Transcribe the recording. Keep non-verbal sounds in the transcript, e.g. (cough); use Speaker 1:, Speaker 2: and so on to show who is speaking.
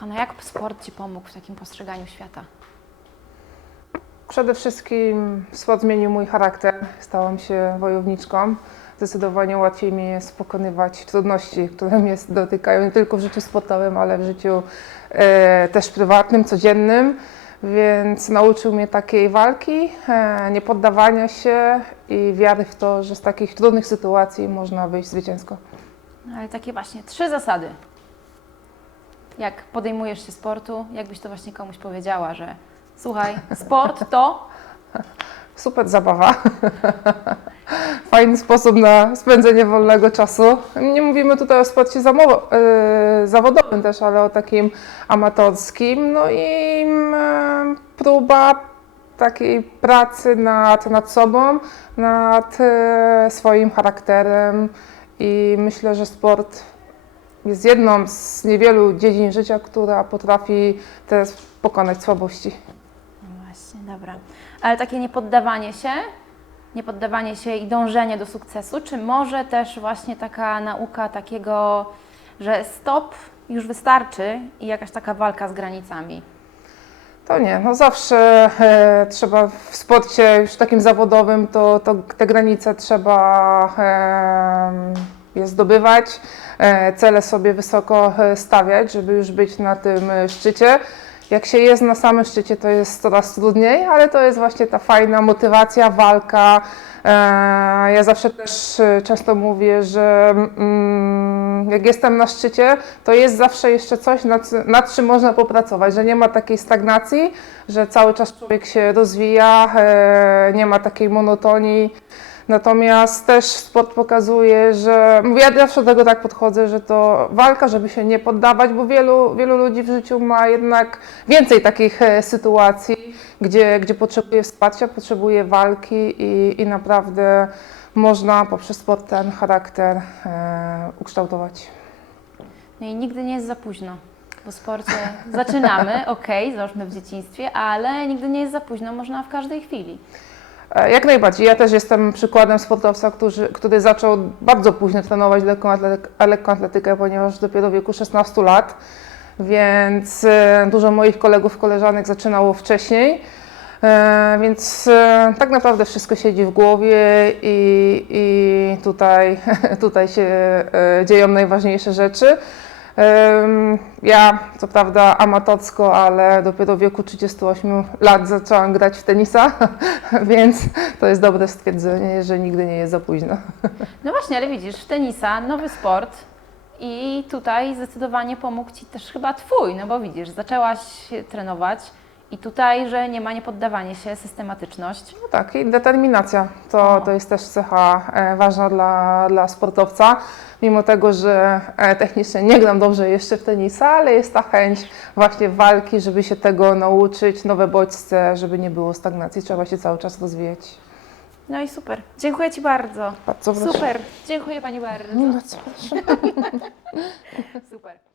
Speaker 1: kochana, jak sport Ci pomógł w takim postrzeganiu świata?
Speaker 2: Przede wszystkim sport zmienił mój charakter. Stałam się wojowniczką. Zdecydowanie łatwiej mi jest pokonywać trudności, które mnie dotykają nie tylko w życiu sportowym, ale w życiu e, też prywatnym, codziennym. Więc nauczył mnie takiej walki, e, niepoddawania się i wiary w to, że z takich trudnych sytuacji można wyjść zwycięsko.
Speaker 1: No, Ale takie właśnie trzy zasady. Jak podejmujesz się sportu, jakbyś to właśnie komuś powiedziała, że słuchaj, sport to (laughs)
Speaker 2: Super zabawa. (laughs) Fajny sposób na spędzenie wolnego czasu. Nie mówimy tutaj o sporcie e, zawodowym też, ale o takim amatorskim. No i mm, próba takiej pracy nad, nad sobą, nad e, swoim charakterem. I myślę, że sport jest jedną z niewielu dziedzin życia, która potrafi też pokonać słabości.
Speaker 1: No właśnie, dobra. Ale takie niepoddawanie się, niepoddawanie się i dążenie do sukcesu, czy może też właśnie taka nauka takiego, że stop, już wystarczy i jakaś taka walka z granicami?
Speaker 2: To nie, no zawsze e, trzeba w sporcie już takim zawodowym, to, to te granice trzeba e, je zdobywać, e, cele sobie wysoko e, stawiać, żeby już być na tym e, szczycie. Jak się jest na samym szczycie, to jest coraz trudniej, ale to jest właśnie ta fajna motywacja, walka. Ja zawsze też często mówię, że mm, jak jestem na szczycie, to jest zawsze jeszcze coś, nad, nad czym można popracować, że nie ma takiej stagnacji, że cały czas człowiek się rozwija, nie ma takiej monotonii. Natomiast też sport pokazuje, że ja zawsze do tego tak podchodzę, że to walka, żeby się nie poddawać, bo wielu, wielu ludzi w życiu ma jednak więcej takich e, sytuacji, gdzie, gdzie potrzebuje wsparcia, potrzebuje walki i, i naprawdę można poprzez sport ten charakter e, ukształtować.
Speaker 1: No i nigdy nie jest za późno. Bo sporcie zaczynamy, (laughs) okej, załóżmy w dzieciństwie, ale nigdy nie jest za późno, można w każdej chwili.
Speaker 2: E, Jak najbardziej. Ja też jestem przykładem sportowca, który, który zaczął bardzo późno trenować lekkoatletykę, ponieważ dopiero w wieku 16 lat, więc e, dużo moich kolegów, koleżanek zaczynało wcześniej. E, Więc tak naprawdę wszystko siedzi w głowie i, i tutaj, (laughs) tutaj się dzieją najważniejsze rzeczy. Ja, co prawda, amatorsko, ale dopiero w wieku 38 lat zaczęłam grać w tenisa, (laughs) więc to jest dobre stwierdzenie, że nigdy nie jest za późno.
Speaker 1: No właśnie, ale widzisz, tenisa, nowy sport i tutaj zdecydowanie pomógł Ci też chyba Twój, no bo widzisz, zaczęłaś trenować i tutaj, że nie ma niepoddawanie się, systematyczność.
Speaker 2: No tak, i determinacja to, to jest też cecha e, ważna dla, dla sportowca. Mimo tego, że e, technicznie nie gram dobrze jeszcze w tenisa, ale jest ta chęć właśnie walki, żeby się tego nauczyć, nowe bodźce, żeby nie było stagnacji, trzeba się cały czas rozwijać.
Speaker 1: No i super. Dziękuję Ci bardzo.
Speaker 2: Bardzo proszę.
Speaker 1: Super. Dziękuję Pani bardzo.
Speaker 2: No, co proszę. (laughs) (laughs)
Speaker 1: Super.